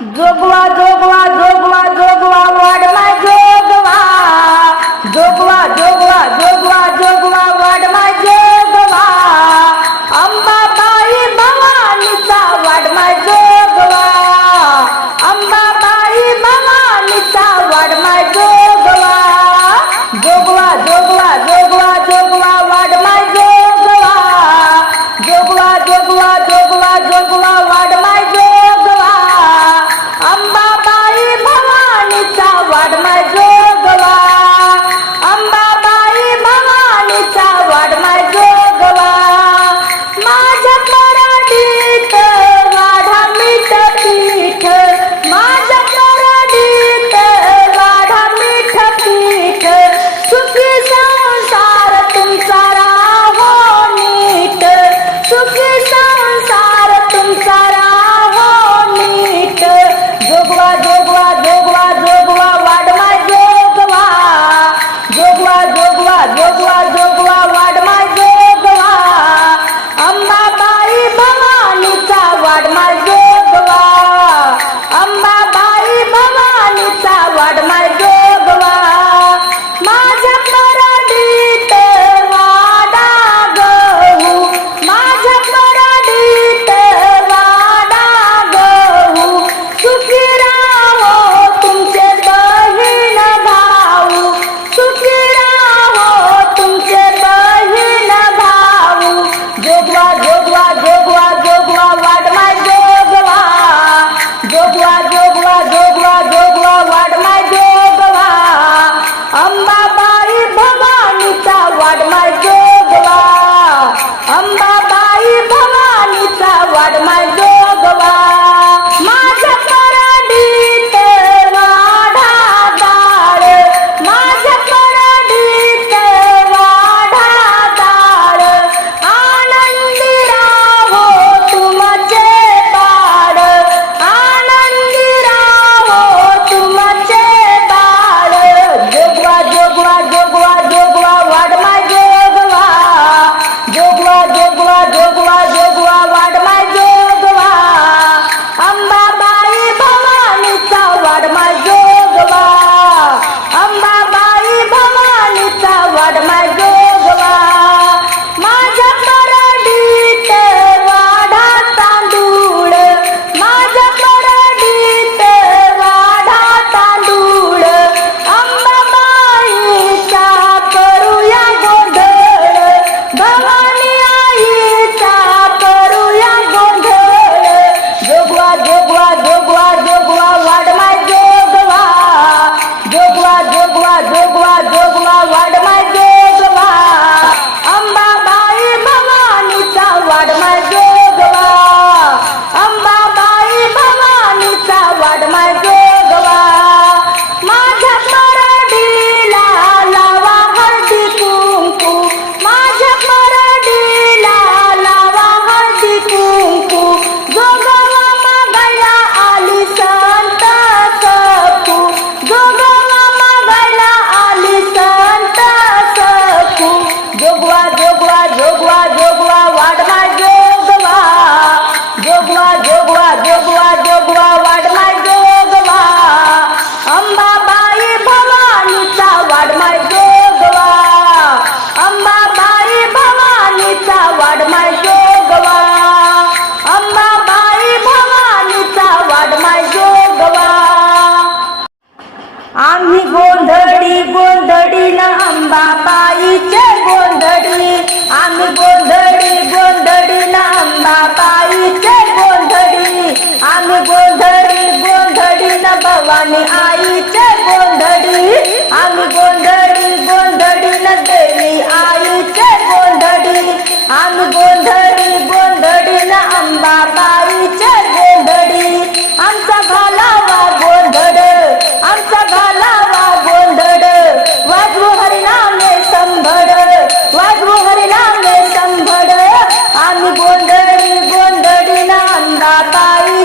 Dubla, dubla, गोंधळी गोंधळी लांबा पाईचे गोंधळी. आम्ही गोंधळी गोंधळी ना भवानी आईचे गोंधळी. आम्ही गोंधळी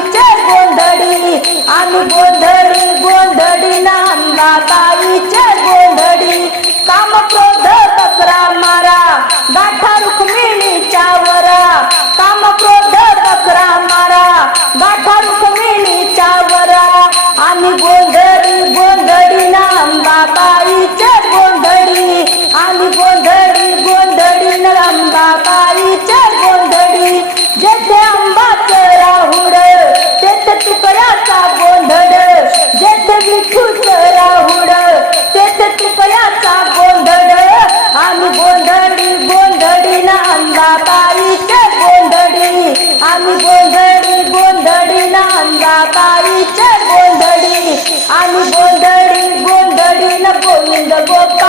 ताईच्या गोंधडी आम्ही गोंधळी गोंधडी नांदा ताईच्या गोंधडी काम क्रोध तक्रार मारा गाठारू बाईच्या गोंधळी आणि गोंधळी गोंधळी न गोविंद गोप